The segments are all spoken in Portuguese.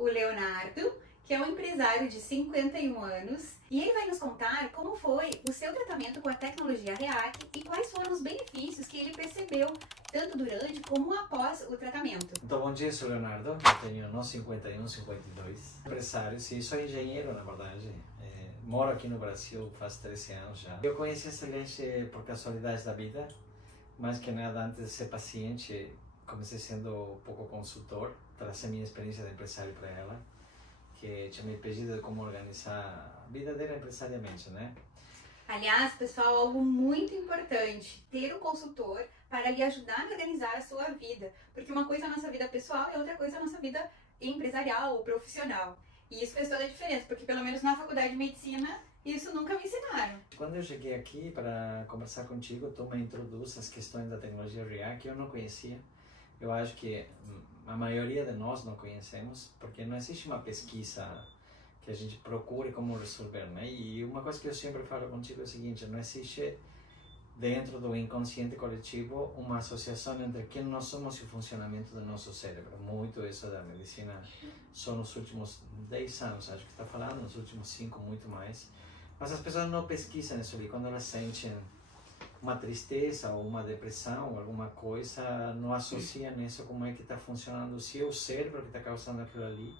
o Leonardo, que é um empresário de 51 anos, e ele vai nos contar como foi o seu tratamento com a tecnologia REAC e quais foram os benefícios que ele percebeu, tanto durante como após o tratamento. Então, bom dia, sou o Leonardo, eu tenho não 51, 52. Empresário, sim, sou engenheiro, na verdade. Moro aqui no Brasil faz 13 anos já. Eu conheci a Celeste por casualidade da vida, mais que nada antes de ser paciente, comecei sendo um pouco consultor, trazer minha experiência de empresário para ela, que tinha me pedido de como organizar a vida dela empresariamente, né? Aliás, pessoal, algo muito importante, ter um consultor para lhe ajudar a organizar a sua vida, porque uma coisa é a nossa vida pessoal e outra coisa é a nossa vida empresarial ou profissional. E isso fez toda a diferença, porque pelo menos na faculdade de medicina, isso nunca me ensinaram. Quando eu cheguei aqui para conversar contigo, tu me introduz as questões da tecnologia REAC que eu não conhecia. Eu acho que a maioria de nós não conhecemos, porque não existe uma pesquisa que a gente procure como resolver, né? E uma coisa que eu sempre falo contigo é o seguinte, não existe dentro do inconsciente coletivo uma associação entre quem nós somos e o funcionamento do nosso cérebro. Muito isso da medicina só nos últimos 10 anos, acho que está falando, nos últimos 5, muito mais. Mas as pessoas não pesquisam isso ali, quando elas sentem uma tristeza ou uma depressão, alguma coisa, não associam isso como é que está funcionando, se é o cérebro que está causando aquilo ali,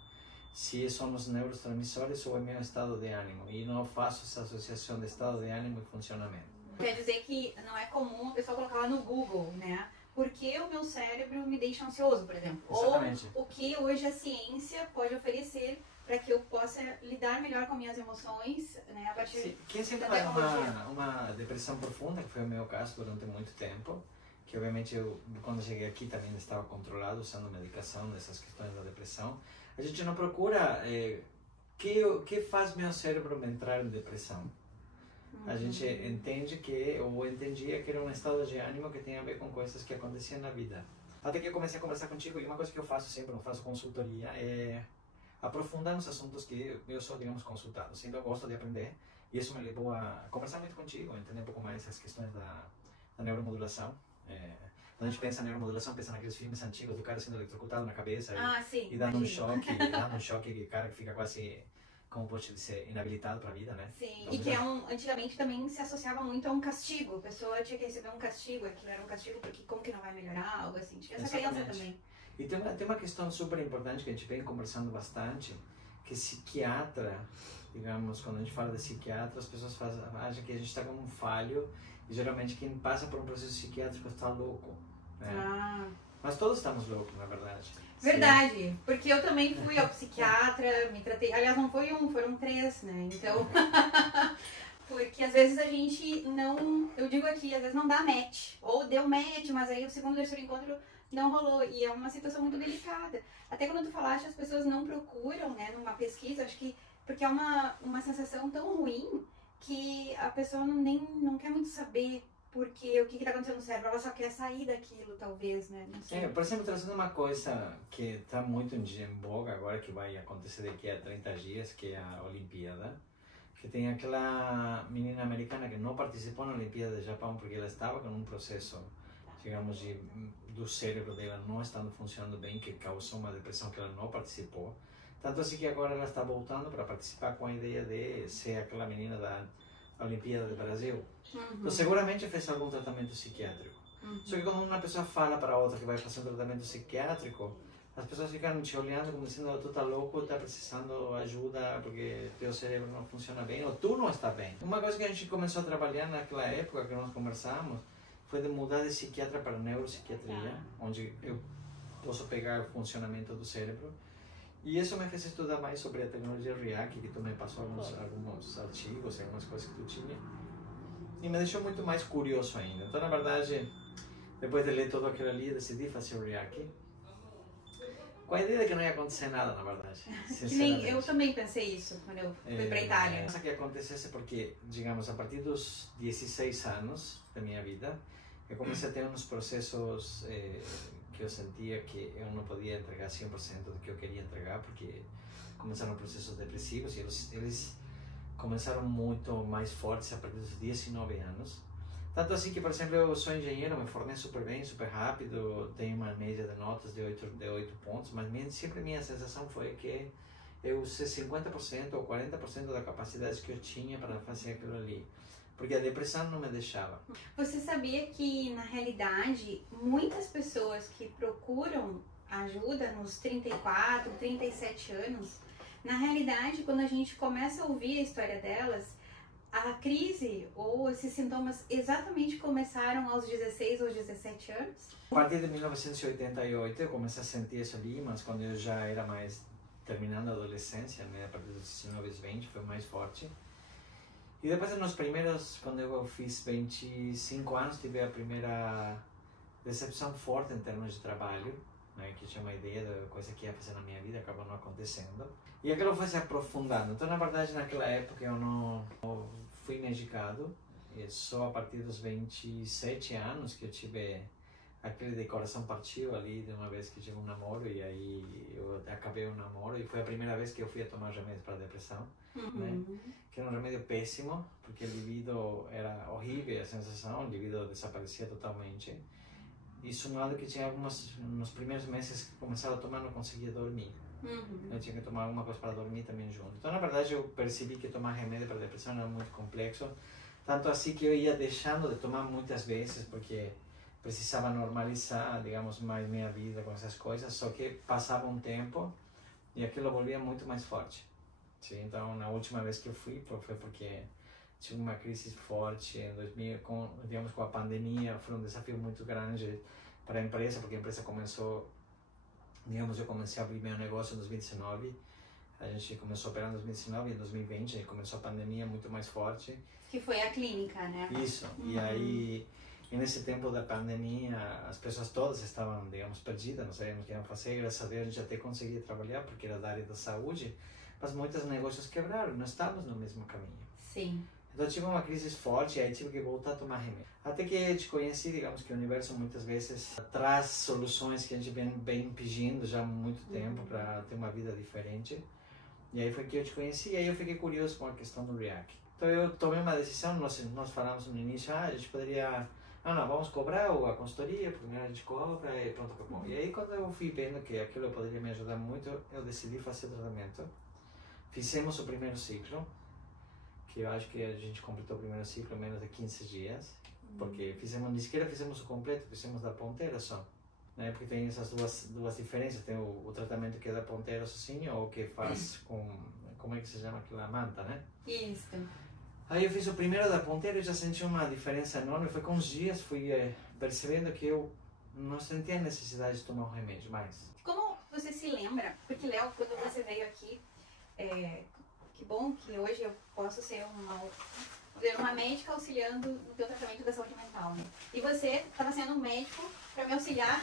se são os neurotransmissores ou é meu estado de ânimo. E não faço essa associação de estado de ânimo e funcionamento. Quer dizer que não é comum a pessoa colocar lá no Google, né? Por que o meu cérebro me deixa ansioso, por exemplo? Exatamente. Ou o que hoje a ciência pode oferecer para que eu possa lidar melhor com minhas emoções, né? A partir Sim. Quem sente da tecnologia. uma depressão profunda, que foi o meu caso durante muito tempo, que obviamente eu, quando cheguei aqui, também estava controlado, usando medicação nessas questões da depressão, a gente não procura que faz meu cérebro entrar em depressão. A gente entende que, ou entendia que era um estado de ânimo que tem a ver com coisas que aconteciam na vida. Até que eu comecei a conversar contigo, e uma coisa que eu faço sempre, não faço consultoria, é aprofundar nos assuntos que eu sou, digamos, consultado. Sempre eu gosto de aprender, e isso me levou a conversar muito contigo, entender um pouco mais as questões da neuromodulação. Quando a gente pensa em neuromodulação, pensa naqueles filmes antigos do cara sendo eletrocutado na cabeça Sim, e dando um choque, que o cara fica quase, como pode dizer, inabilitado para a vida, né? Sim, então, e que antigamente também se associava muito a um castigo. A pessoa tinha que receber um castigo, aquilo era um castigo porque como que não vai melhorar, algo assim. Tinha essa crença também. E tem uma questão super importante que a gente vem conversando bastante, que psiquiatra, digamos, quando a gente fala de psiquiatra, as pessoas acham que a gente está com um falho, e geralmente quem passa por um processo psiquiátrico está louco, né? Mas todos estamos loucos, na verdade. Verdade, sim. Porque eu também fui ao psiquiatra, me tratei, aliás não foi um, foram 3, né, então, porque às vezes a gente não, eu digo aqui, às vezes não dá match, ou deu match, mas aí o segundo, terceiro encontro não rolou, e é uma situação muito delicada. Até quando tu falaste, as pessoas não procuram, né, numa pesquisa, acho que, porque é uma sensação tão ruim, que a pessoa não quer muito saber porque o que está acontecendo no cérebro, ela só quer sair daquilo, talvez, né? Não sei. Por exemplo, trazendo uma coisa que está muito em voga agora, que vai acontecer daqui a 30 dias, que é a Olimpíada, que tem aquela menina americana que não participou na Olimpíada do Japão porque ela estava com um processo, digamos, do cérebro dela não estando funcionando bem, que causou uma depressão que ela não participou. Tanto assim que agora ela está voltando para participar com a ideia de ser aquela menina da Olimpíada do Brasil. Então, seguramente fez algum tratamento psiquiátrico. Só que quando uma pessoa fala para outra que vai fazer um tratamento psiquiátrico, as pessoas ficam te olhando como dizendo, tu tá louco, tá precisando ajuda porque teu cérebro não funciona bem, ou tu não está bem. Uma coisa que a gente começou a trabalhar naquela época que nós conversamos, foi de mudar de psiquiatra para neuropsiquiatria, onde eu posso pegar o funcionamento do cérebro. E isso me fez estudar mais sobre a tecnologia REAC, que tu me passou alguns artigos, algumas coisas que tu tinha. E me deixou muito mais curioso ainda. Então, na verdade, depois de ler tudo aquilo ali, eu decidi fazer o REAC. Com a ideia de que não ia acontecer nada, na verdade. Que nem eu também pensei isso quando eu fui para a Itália. Pensa que acontecesse porque, digamos, a partir dos 16 anos da minha vida, eu comecei a ter uns processos que eu sentia que eu não podia entregar 100% do que eu queria entregar, porque começaram processos depressivos e eles começaram muito mais fortes a partir dos 19 anos. Tanto assim que, por exemplo, eu sou engenheiro, me formei super bem, super rápido, tenho uma média de notas de 8 pontos, mas sempre minha sensação foi que eu usei 50% ou 40% da capacidade que eu tinha para fazer aquilo ali. Porque a depressão não me deixava. Você sabia que, na realidade, muitas pessoas que procuram ajuda nos 34, 37 anos, na realidade, quando a gente começa a ouvir a história delas, a crise ou esses sintomas exatamente começaram aos 16 ou 17 anos? A partir de 1988 eu comecei a sentir isso ali, mas quando eu já era mais terminando a adolescência, né, a partir dos 19, 20, foi mais forte. E depois, nos primeiros, quando eu fiz 25 anos, tive a primeira decepção forte em termos de trabalho, né, que tinha uma ideia da coisa que ia fazer na minha vida, acabou não acontecendo. E aquilo foi se aprofundando. Então, na verdade, naquela época eu não fui medicado. E só a partir dos 27 anos que eu tive aquele de coração partiu ali, de uma vez que tive um namoro, e aí eu acabei o namoro, e foi a primeira vez que eu fui a tomar remédio para depressão, né? Que era um remédio péssimo, porque o libido era horrível, a sensação, o libido desaparecia totalmente. E somado que tinha nos primeiros meses que começava a tomar, não conseguia dormir. Eu tinha que tomar alguma coisa para dormir também junto. Então, na verdade, eu percebi que tomar remédio para depressão era muito complexo, tanto assim que eu ia deixando de tomar muitas vezes, porque precisava normalizar, digamos, mais minha vida com essas coisas, só que passava um tempo e aquilo volvia muito mais forte. Sim, então, na última vez que eu fui, foi porque tive uma crise forte em 2000, digamos, com a pandemia, foi um desafio muito grande para a empresa, porque a empresa começou, digamos, eu comecei a abrir meu negócio em 2019, a gente começou a operar em 2019 e em 2020 a gente começou a pandemia muito mais forte. Que foi a clínica, né? Isso, e aí, e nesse tempo da pandemia, as pessoas todas estavam, digamos, perdidas, não sabíamos o que iam fazer, graças a Deus a gente até conseguia trabalhar, porque era da área da saúde, mas muitos negócios quebraram, não estávamos no mesmo caminho. Sim. Então tive uma crise forte e aí tive que voltar a tomar remédio. Até que eu te conheci, digamos que o universo muitas vezes traz soluções que a gente vem pedindo já há muito tempo para ter uma vida diferente. E aí foi que eu te conheci e aí eu fiquei curioso com a questão do React. Então eu tomei uma decisão, nós falamos no início, a gente poderia, não, vamos cobrar a consultoria, primeiro a gente cobra e pronto, acabou. E aí quando eu fui vendo que aquilo poderia me ajudar muito, eu decidi fazer o tratamento. Fizemos o primeiro ciclo, que eu acho que a gente completou o primeiro ciclo em menos de 15 dias, porque nem sequer fizemos o completo, fizemos da ponteira só, né? Porque tem essas duas diferenças, tem o tratamento que é da ponteira sozinho, ou que faz com, como é que se chama aquela manta, né? Isso. Aí eu fiz o primeiro da ponteira e já senti uma diferença enorme, foi com os dias, fui percebendo que eu não sentia necessidade de tomar um remédio mais. Como você se lembra, porque Léo, quando você veio aqui, que bom que hoje eu posso ser uma médica auxiliando no teu tratamento da saúde mental, né? E você estava sendo um médico para me auxiliar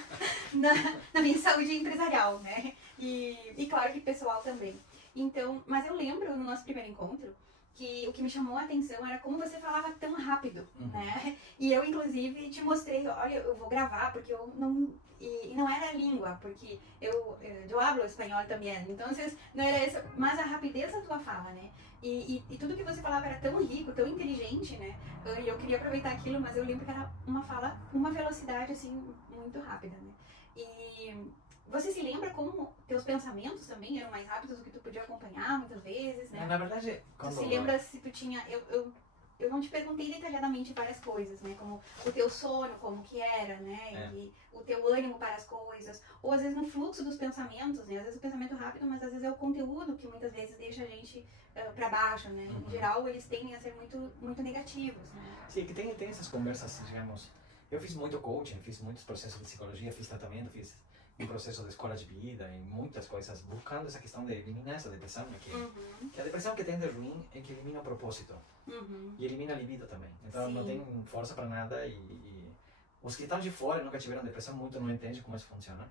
na minha saúde empresarial, né? E claro que pessoal também. Então, mas eu lembro no nosso primeiro encontro que o que me chamou a atenção era como você falava tão rápido, né? E eu, inclusive, te mostrei, olha, eu vou gravar, porque eu não... E não era a língua, porque eu hablo espanhol também, então não era isso, mas a rapidez da tua fala, né? E tudo que você falava era tão rico, tão inteligente, né? E eu queria aproveitar aquilo, mas eu lembro que era uma fala com uma velocidade, assim, muito rápida, né? E você se lembra como teus pensamentos também eram mais rápidos do que tu podia acompanhar muitas vezes, né? Na verdade, quando... Tu se lembra se tu tinha... Eu não te perguntei detalhadamente várias coisas, né? Como o teu sono, como que era, né? E o teu ânimo para as coisas. Ou às vezes no fluxo dos pensamentos, né? Às vezes o pensamento rápido, mas às vezes é o conteúdo que muitas vezes deixa a gente para baixo, né? Em geral, eles tendem a ser muito, muito negativos, né? Sim, que tem essas conversas, digamos... Eu fiz muito coaching, fiz muitos processos de psicologia, fiz tratamento, fiz um processo de escola de vida e muitas coisas, buscando essa questão de eliminar essa depressão, né? Que a depressão que tem de ruim é que elimina o propósito e elimina a libido também. Então não tem força para nada e os que estão de fora nunca tiveram depressão, muito não entendem como isso funciona.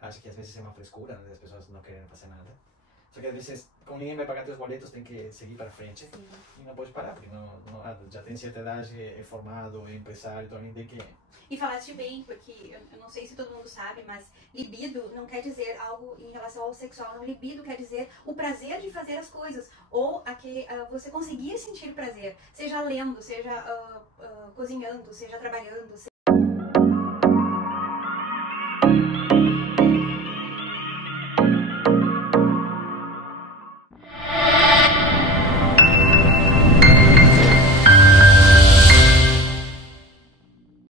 Acho que às vezes é uma frescura, né? As pessoas não querem fazer nada. Só que às vezes, como ninguém vai pagar teus boletos, tem que seguir para frente. Sim. E não pode parar, porque já tem certa idade, é formado, é empresário, então tem que... E falaste bem, porque eu não sei se todo mundo sabe, mas libido não quer dizer algo em relação ao sexual. Não, libido quer dizer o prazer de fazer as coisas, ou você conseguir sentir prazer, seja lendo, seja cozinhando, seja trabalhando,